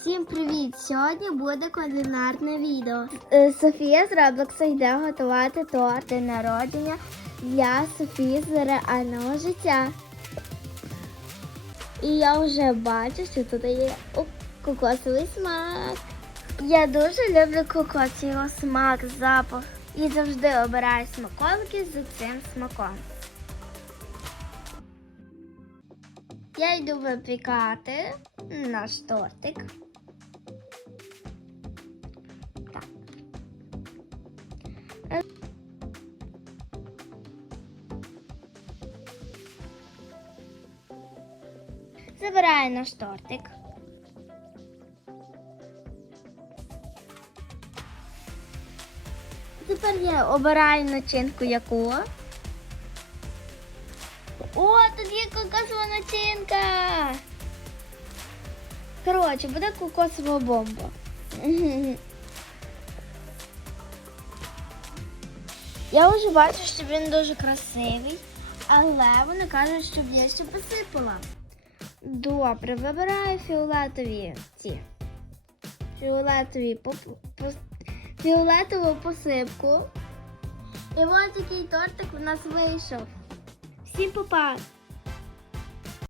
Всім привіт! Сьогодні буде кулінарне відео. Е, Софія з Роблокса йде готувати торт день народження для Софії з реального життя. І я вже бачу, що тут є кокосовий смак. Я дуже люблю кокосовий смак, запах. І завжди обираю смаколики з цим смаком. Я йду випікати наш тортик. Забираю наш тортик. Тепер я обираю начинку яку. О, тут є кокосова начинка. Коротше, буде кокосова бомба. Я вже бачу, що він дуже красивий, але вони кажуть, щоб я ще посипала. Добре, вибираю фіолетові ці. Фіолетові фіолетову посипку. І ось такий тортик у нас вийшов. Всім па-па!